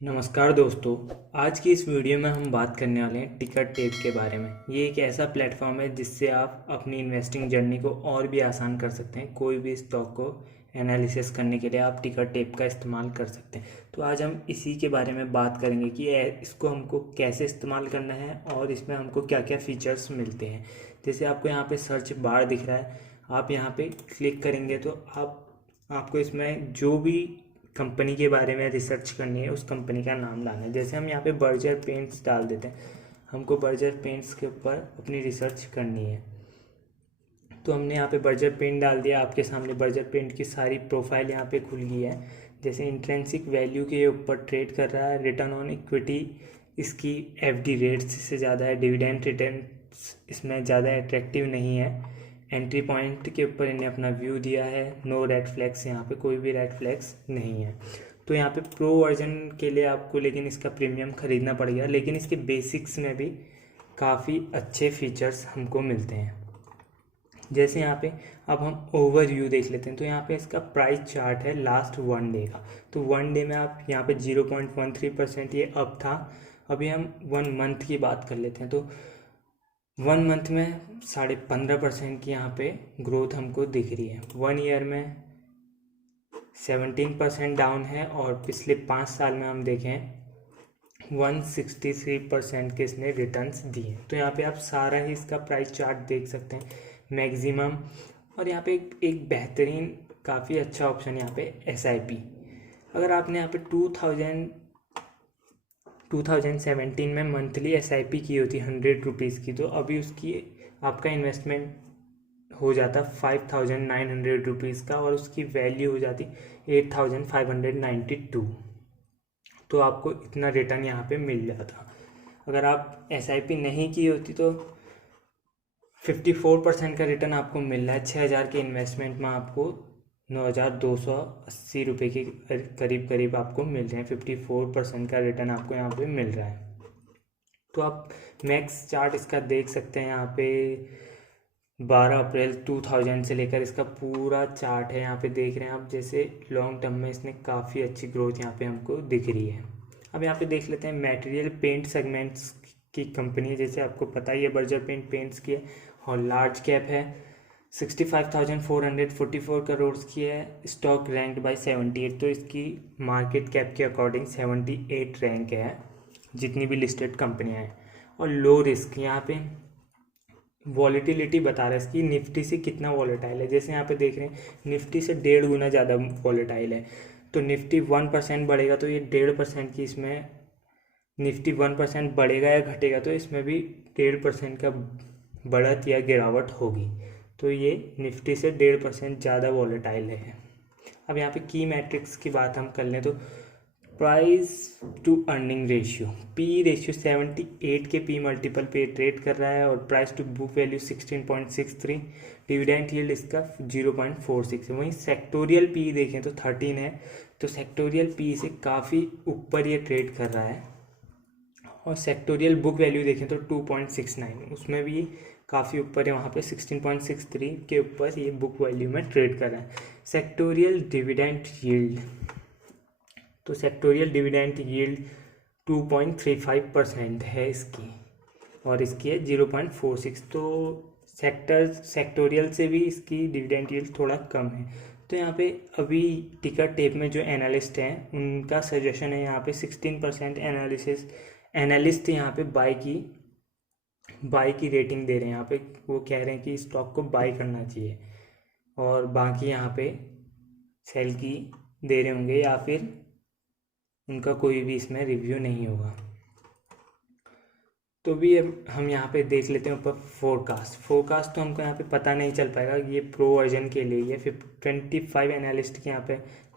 नमस्कार दोस्तों। आज की इस वीडियो में हम बात करने वाले हैं टिकट टेप के बारे में। ये एक ऐसा प्लेटफॉर्म है जिससे आप अपनी इन्वेस्टिंग जर्नी को और भी आसान कर सकते हैं। कोई भी स्टॉक को एनालिसिस करने के लिए आप टिकट टेप का इस्तेमाल कर सकते हैं। तो आज हम इसी के बारे में बात करेंगे कि इसको हमको कैसे इस्तेमाल करना है और इसमें हमको क्या क्या फीचर्स मिलते हैं। जैसे आपको यहाँ पर सर्च बार दिख रहा है, आप यहाँ पर क्लिक करेंगे तो आपको इसमें जो भी कंपनी के बारे में रिसर्च करनी है उस कंपनी का नाम लाना है। जैसे हम यहाँ पे बर्जर पेंट्स डाल देते हैं, हमको बर्जर पेंट्स के ऊपर अपनी रिसर्च करनी है। तो हमने यहाँ पे बर्जर पेंट डाल दिया, आपके सामने बर्जर पेंट की सारी प्रोफाइल यहाँ पे खुल गई है। जैसे इंट्रेंसिक वैल्यू के ऊपर ट्रेड कर रहा है, रिटर्न ऑन इक्विटी इसकी एफडी रेट्स से ज़्यादा है, डिविडेंड रिटर्न इसमें ज़्यादा अट्रैक्टिव नहीं है। एंट्री पॉइंट के ऊपर इन्हें अपना व्यू दिया है, नो रेड फ्लैग्स, यहाँ पे कोई भी रेड फ्लैग्स नहीं है। तो यहाँ पे प्रो वर्जन के लिए आपको लेकिन इसका प्रीमियम ख़रीदना पड़ेगा, लेकिन इसके बेसिक्स में भी काफ़ी अच्छे फीचर्स हमको मिलते हैं। जैसे यहाँ पे अब हम ओवरव्यू देख लेते हैं, तो यहाँ पे इसका प्राइस चार्ट है लास्ट 1 डे का। तो 1 डे में आप यहाँ पे 0.13% ये अप था। अभी हम 1 मंथ की बात कर लेते हैं, तो 1 मंथ में 15.5% की यहाँ पे ग्रोथ हमको दिख रही है। 1 ईयर में 17% डाउन है, और पिछले 5 साल में हम देखें 163% के इसने रिटर्न्स दिए। तो यहाँ पे आप सारा ही इसका प्राइस चार्ट देख सकते हैं, मैक्सिमम। और यहाँ पे एक बेहतरीन काफ़ी अच्छा ऑप्शन है यहाँ पे SIP। अगर आपने यहाँ पे 2017 में मंथली SIP की होती 100 रुपीज़ की, तो अभी उसकी आपका इन्वेस्टमेंट हो जाता 5,900 रुपीज़ का, और उसकी वैल्यू हो जाती 8,592। तो आपको इतना रिटर्न यहाँ पे मिल जाता। अगर आप SIP नहीं की होती तो 54% का रिटर्न आपको मिल रहा है। 6,000 के इन्वेस्टमेंट में आपको 9,280 रुपये के करीब आपको मिल रहे हैं। 54% का रिटर्न आपको यहाँ पे मिल रहा है। तो आप मैक्स चार्ट इसका देख सकते हैं। यहाँ पे 12 अप्रैल 2000 से लेकर इसका पूरा चार्ट है, यहाँ पे देख रहे हैं आप। जैसे लॉन्ग टर्म में इसने काफ़ी अच्छी ग्रोथ यहाँ पे हमको दिख रही है। अब यहाँ पे देख लेते हैं मटेरियल पेंट सेगमेंट्स की कंपनी है। जैसे आपको पता ही है बर्जर पेंट्स की है, और लार्ज कैप है, 65,444 करोड़ की है। स्टॉक रैंक्ड बाय 78, तो इसकी मार्केट कैप के अकॉर्डिंग 78 रैंक है जितनी भी लिस्टेड कंपनियां हैं। और लो रिस्क, यहाँ पे वॉलेटिलिटी बता रहा है इसकी, निफ्टी से कितना वॉलेटाइल है। जैसे यहाँ पे देख रहे हैं निफ्टी से 1.5 गुना ज़्यादा वॉलेटाइल है। तो निफ्टी 1% बढ़ेगा तो ये 1.5% की इसमें, निफ्टी 1% बढ़ेगा या घटेगा तो इसमें भी 1.5% का बढ़त या गिरावट होगी। तो ये निफ्टी से 1.5% ज़्यादा वॉलेटाइल है। अब यहाँ पे की मैट्रिक्स की बात हम कर लें तो price to earning ratio, P ratio 78 के पी मल्टीपल पे ट्रेड कर रहा है, और price to book value 16.63, dividend yield इसका 0.46 है। वहीं सेक्टोरियल पी देखें तो 13 है, तो सेक्टोरियल पी से काफ़ी ऊपर ये ट्रेड कर रहा है। और सेक्टोरियल बुक वैल्यू देखें तो 2.69, उसमें भी काफ़ी ऊपर है, वहाँ पे 16.63 के ऊपर ये बुक वैल्यू में ट्रेड कर रहा है। सेक्टोरियल डिविडेंड यील्ड, तो सेक्टोरियल डिविडेंड यील्ड 2.35% है इसकी, और इसकी है 0.46। तो सेक्टोरियल से भी इसकी डिविडेंड यील्ड थोड़ा कम है। तो यहाँ पे अभी टिकट टेप में जो एनालिस्ट हैं उनका सजेशन है, यहाँ पे 16% एनालिस्ट यहाँ पे बाई की रेटिंग दे रहे हैं। यहाँ पे वो कह रहे हैं कि स्टॉक को बाई करना चाहिए, और बाकी यहाँ पे सेल की दे रहे होंगे, या फिर उनका कोई भी इसमें रिव्यू नहीं होगा। तो भी अब हम यहाँ पे देख लेते हैं ऊपर फोरकास्ट तो हमको यहाँ पे पता नहीं चल पाएगा, ये प्रो वर्जन के लिए। ये 25 एनालिस्ट की यहाँ पे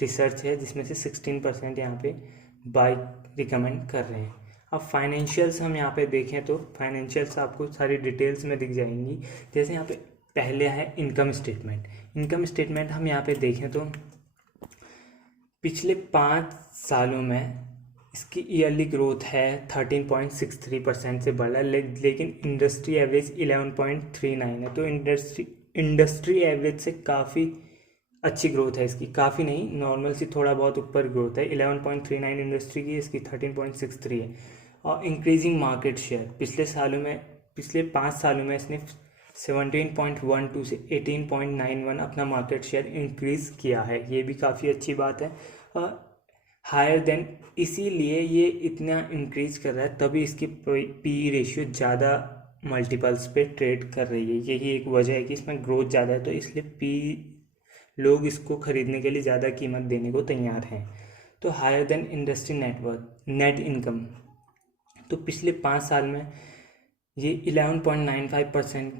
रिसर्च है, जिसमें से 16% यहाँ पे बाई रिकमेंड कर रहे हैं। अब फाइनेंशियल्स हम यहाँ पे देखें तो फाइनेंशियल्स आपको सारी डिटेल्स में दिख जाएंगी। जैसे यहाँ पे पहले है इनकम स्टेटमेंट हम यहाँ पे देखें तो पिछले 5 सालों में इसकी ईयरली ग्रोथ है 13.63% से बढ़ा, लेकिन इंडस्ट्री एवरेज 11.39 है। तो इंडस्ट्री एवरेज से काफ़ी अच्छी ग्रोथ है इसकी, काफ़ी नहीं, नॉर्मल सी थोड़ा बहुत ऊपर ग्रोथ है। 11.39 इंडस्ट्री की, इसकी 13.63 है। और इंक्रीजिंग मार्केट शेयर, पिछले 5 सालों में इसने 17.12 से 18.91 अपना मार्केट शेयर इंक्रीज़ किया है, ये भी काफ़ी अच्छी बात है। हायर देन, इसीलिए ये इतना इंक्रीज कर रहा है, तभी इसकी पी रेशियो ज़्यादा मल्टीपल्स पे ट्रेड कर रही है। यही एक वजह है कि इसमें ग्रोथ ज़्यादा है, तो इसलिए लोग इसको खरीदने के लिए ज़्यादा कीमत देने को तैयार हैं। तो higher than industry network net income, तो पिछले 5 साल में ये 11.95%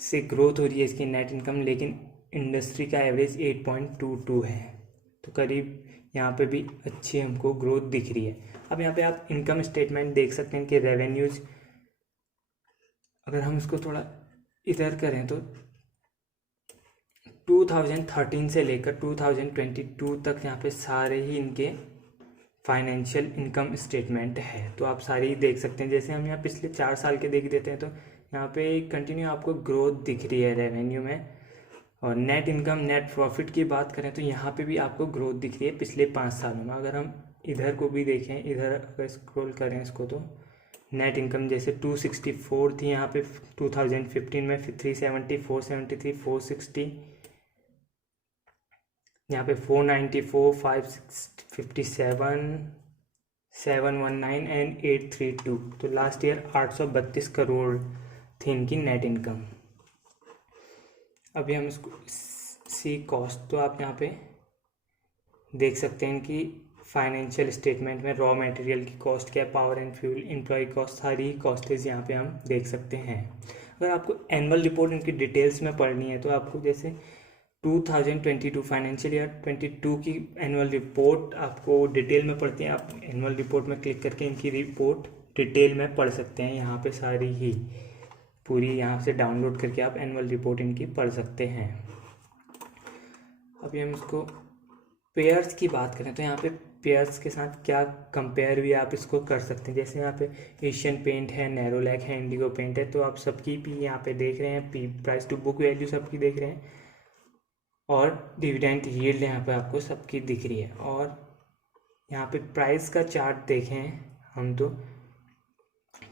से ग्रोथ हो रही है इसकी नेट इनकम, लेकिन इंडस्ट्री का एवरेज 8.22 है, तो करीब यहाँ पे भी अच्छी हमको ग्रोथ दिख रही है। अब यहाँ पे आप इनकम स्टेटमेंट देख सकते हैं कि रेवेन्यूज, अगर हम इसको थोड़ा इधर करें तो 2013 से लेकर 2022 तक यहाँ पे सारे ही इनके फाइनेंशियल इनकम स्टेटमेंट है, तो आप सारे ही देख सकते हैं। जैसे हम यहाँ पिछले 4 साल के देख देते हैं तो यहाँ पे कंटिन्यू आपको ग्रोथ दिख रही है रेवेन्यू में। और नेट इनकम, नेट प्रॉफिट की बात करें तो यहाँ पे भी आपको ग्रोथ दिख रही है पिछले 5 सालों में। अगर हम इधर को भी देखें, इधर अगर स्क्रॉल करें इसको, तो नेट इनकम जैसे 264 थी यहाँ पे 2015 में, फिर 370, 473, 460, यहाँ पे 494, 557, 719 एंड 832, तो लास्ट ईयर 832 करोड़ थी इनकी नेट इनकम। अभी हम इसको सी कॉस्ट, तो आप यहाँ पे देख सकते हैं कि फाइनेंशियल स्टेटमेंट में रॉ मटेरियल की कॉस्ट क्या है, power and fuel, employ cost, सारी कॉस्टेज यहाँ पे हम देख सकते हैं। अगर आपको एनुअल रिपोर्ट इनकी डिटेल्स में पढ़नी है तो आपको जैसे 2022 फाइनेंशियल ईयर 22 की एनुअल रिपोर्ट आपको डिटेल में पढ़ती है, आप एनुअल रिपोर्ट में क्लिक करके इनकी रिपोर्ट डिटेल में पढ़ सकते हैं। यहाँ पे सारी ही पूरी यहाँ से डाउनलोड करके आप एनुअल रिपोर्ट इनकी पढ़ सकते हैं। अभी हम इसको पेयर्स की बात करें तो यहाँ पे पेयर्स के साथ क्या कंपेयर भी आप इसको कर सकते हैं। जैसे यहाँ पे एशियन पेंट है, नैरोलैक है, इंडिगो पेंट है, तो आप सबकी पी यहाँ पे देख रहे हैं, P price to book value सबकी देख रहे हैं, और डिविडेंड यील्ड यहाँ पे आपको सबकी दिख रही है। और यहाँ पे प्राइस का चार्ट देखें हम तो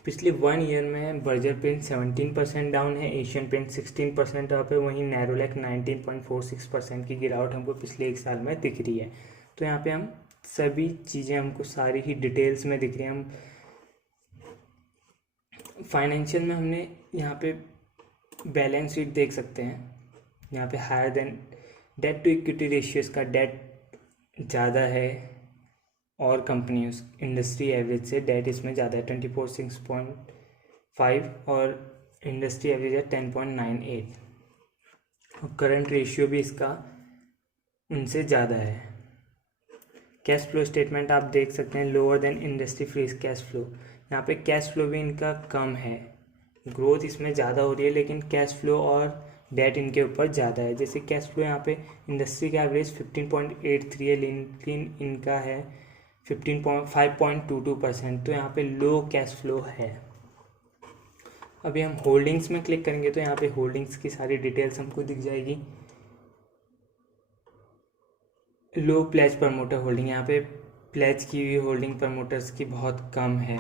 पिछले 1 ईयर में बर्जर पेंट 17% डाउन है, एशियन पेंट 16% अप है, वहीं नैरोलैक 19.46% की गिरावट हमको पिछले 1 साल में दिख रही है। तो यहाँ पे हम सभी चीज़ें हमको सारी ही डिटेल्स में दिख रही हैं। हम फाइनेंशियल में हमने यहाँ पे बैलेंस शीट देख सकते हैं, यहाँ पे higher than debt to equity ratio, इसका डेट ज़्यादा है और कंपनी इंडस्ट्री एवरेज से डेट इसमें ज़्यादा है 24.5 और इंडस्ट्री एवरेज है 10.98, और करंट रेशियो भी इसका उनसे ज़्यादा है। कैश फ्लो स्टेटमेंट आप देख सकते हैं, lower than industry free cash flow, यहाँ पे कैश फ्लो भी इनका कम है, ग्रोथ इसमें ज़्यादा हो रही है लेकिन कैश फ्लो और डेट इनके ऊपर ज़्यादा है। जैसे कैश फ्लो यहाँ पे इंडस्ट्री का एवरेज 15.83 है लेकिन इनका है 5.22%, तो यहाँ पे लो कैश फ्लो है। अभी हम होल्डिंग्स में क्लिक करेंगे तो यहाँ पे होल्डिंग्स की सारी डिटेल्स हमको दिख जाएगी। लो प्लेज प्रमोटर होल्डिंग, यहाँ पे प्लेज की हुई होल्डिंग प्रमोटर्स की बहुत कम है।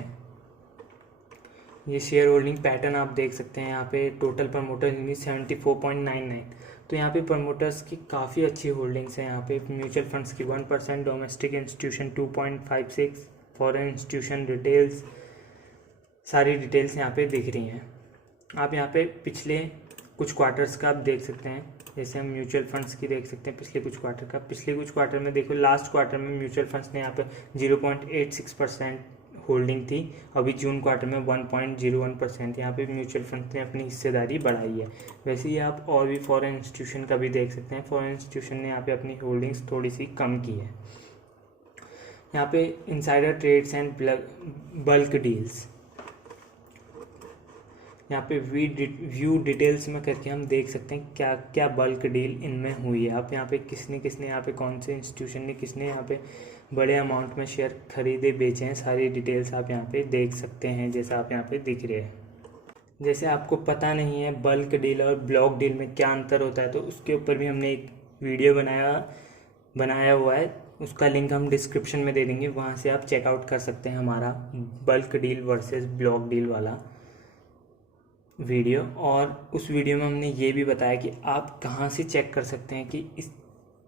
ये शेयर होल्डिंग पैटर्न आप देख सकते हैं, यहाँ पे टोटल प्रमोटर 74.99, तो यहाँ पे प्रमोटर्स की काफ़ी अच्छी होल्डिंग्स हैं। यहाँ पे म्यूचुअल फंड्स की 1%, domestic institution 2.56, foreign institution, retails, सारी डिटेल्स यहाँ पे दिख रही हैं। आप यहाँ पे पिछले कुछ क्वार्टर्स का आप देख सकते हैं, जैसे हम म्यूचुअल फंड्स की देख सकते हैं पिछले कुछ क्वार्टर का। पिछले कुछ क्वार्टर में देखो, लास्ट क्वार्टर में म्यूचुअल फंड्स ने यहाँ पे 0.86% होल्डिंग थी, अभी जून क्वार्टर में 1.01% यहाँ पे म्यूचुअल फंड ने अपनी हिस्सेदारी बढ़ाई है। वैसे ही आप और भी फॉरेन इंस्टीट्यूशन का भी देख सकते हैं, फॉरेन इंस्टीट्यूशन ने यहाँ पे अपनी होल्डिंग्स थोड़ी सी कम की है। यहाँ पे insider trades and bulk deals, यहाँ पे व्यू डिटेल्स में करके हम देख सकते हैं क्या क्या बल्क डील इनमें हुई है। आप यहाँ पे किसने यहाँ पे कौन से इंस्टीट्यूशन ने किसने यहाँ पे बड़े अमाउंट में शेयर खरीदे बेचे हैं, सारी डिटेल्स आप यहाँ पे देख सकते हैं, जैसा आप यहाँ पे दिख रहे हैं। जैसे आपको पता नहीं है बल्क डील और ब्लॉक डील में क्या अंतर होता है, तो उसके ऊपर भी हमने एक वीडियो बनाया हुआ है, उसका लिंक हम डिस्क्रिप्शन में दे देंगे, वहाँ से आप चेकआउट कर सकते हैं हमारा bulk deal versus block deal वाला वीडियो। और उस वीडियो में हमने ये भी बताया कि आप कहाँ से चेक कर सकते हैं कि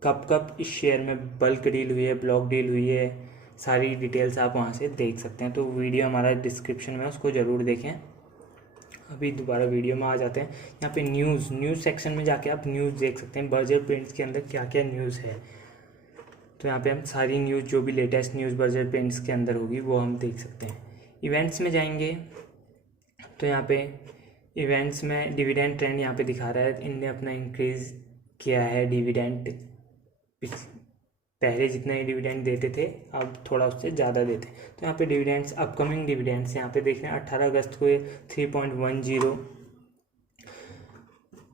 कब इस शेयर में बल्क डील हुई है, ब्लॉक डील हुई है, सारी डिटेल्स आप वहाँ से देख सकते हैं। तो वीडियो हमारा डिस्क्रिप्शन में, उसको ज़रूर देखें। अभी दोबारा वीडियो में आ जाते हैं। यहाँ पे न्यूज़ सेक्शन में जाके आप न्यूज़ देख सकते हैं बर्जर पेंट्स के अंदर क्या क्या न्यूज़ है। तो यहाँ पे हम सारी न्यूज़, जो भी लेटेस्ट न्यूज़ बर्जर पेंट्स के अंदर होगी, वो हम देख सकते हैं। इवेंट्स में जाएंगे तो यहाँ पे इवेंट्स में डिविडेंड ट्रेंड यहाँ पे दिखा रहा है, इनने अपना इंक्रीज़ किया है डिविडेंड। पहले जितने ही डिविडेंड देते थे अब थोड़ा उससे ज़्यादा देते हैं। तो यहाँ पे डिविडेंड्स, अपकमिंग डिविडेंड्स यहाँ पे देख रहे हैं 18 अगस्त को ये 3.10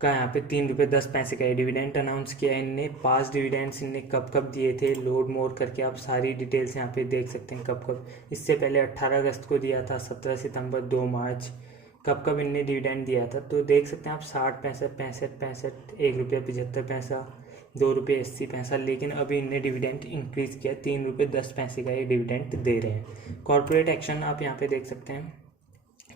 का यहाँ पे 3 रुपये 10 पैसे का डिविडेंड अनाउंस किया है इनने। पास डिविडेंड्स इनने कब दिए थे, लोड मोर करके आप सारी डिटेल्स यहाँ पे देख सकते हैं कब। इससे पहले 18 अगस्त को दिया था, 17 सितंबर, 2 मार्च, कब इनने डिविडेंड दिया था। तो देख सकते हैं आप 60 पैसा, 65, 1 रुपया 75 पैसा, 2 रुपये 80 पैसा। लेकिन अभी इनने डिविडेंड इंक्रीज़ किया, 3 रुपये 10 पैसे का ये डिविडेंड दे रहे हैं। कॉर्पोरेट एक्शन आप यहाँ पे देख सकते हैं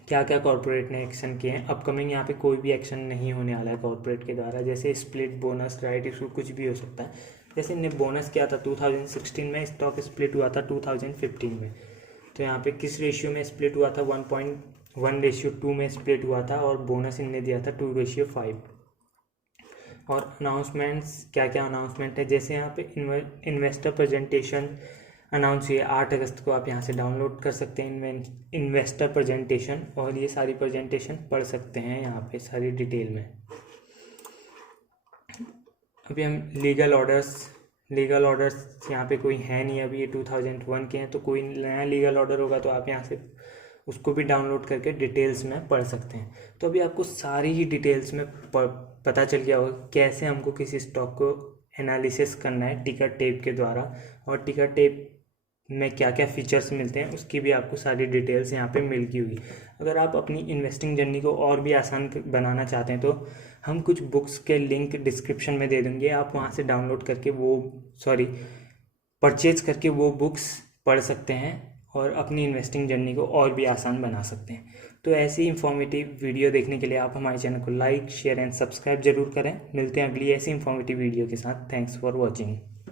क्या क्या कॉर्पोरेट ने एक्शन किए हैं। अपकमिंग यहाँ पे कोई भी एक्शन नहीं होने वाला है कॉर्पोरेट के द्वारा, जैसे स्प्लिट, बोनस, राइट इशू, कुछ भी हो सकता है। जैसे इनने बोनस किया था 2016 में, स्टॉक स्प्लिट हुआ था 2015 में। तो यहाँ पे किस रेशियो में स्प्लिट हुआ था, 1:1:2 में स्प्लिट हुआ था, और बोनस इनने दिया था 2:5। और अनाउंसमेंट्स, क्या क्या अनाउंसमेंट है, जैसे यहाँ पे इन्वेस्टर प्रेजेंटेशन अनाउंस हुई है 8 अगस्त को, आप यहाँ से डाउनलोड कर सकते हैं इन्वेस्टर प्रेजेंटेशन, और ये सारी प्रेजेंटेशन पढ़ सकते हैं यहाँ पे सारी डिटेल में। अभी हम लीगल ऑर्डर्स यहाँ पे कोई है नहीं अभी, ये 2001 के हैं। तो कोई नया लीगल ऑर्डर होगा तो आप यहाँ से उसको भी डाउनलोड करके डिटेल्स में पढ़ सकते हैं। तो अभी आपको सारी ही डिटेल्स में पता चल गया होगा कैसे हमको किसी स्टॉक को एनालिसिस करना है टिकर टेप के द्वारा, और टिकर टेप में क्या क्या फीचर्स मिलते हैं उसकी भी आपको सारी डिटेल्स यहाँ पे मिल गई होगी। अगर आप अपनी इन्वेस्टिंग जर्नी को और भी आसान बनाना चाहते हैं तो हम कुछ बुक्स के लिंक डिस्क्रिप्शन में दे देंगे, आप वहाँ से डाउनलोड करके परचेज करके वो बुक्स पढ़ सकते हैं और अपनी इन्वेस्टिंग जर्नी को और भी आसान बना सकते हैं। तो ऐसी इंफॉर्मेटिव वीडियो देखने के लिए आप हमारे चैनल को लाइक, शेयर एंड सब्सक्राइब जरूर करें। मिलते हैं अगली ऐसी इंफॉर्मेटिव वीडियो के साथ। Thanks for watching.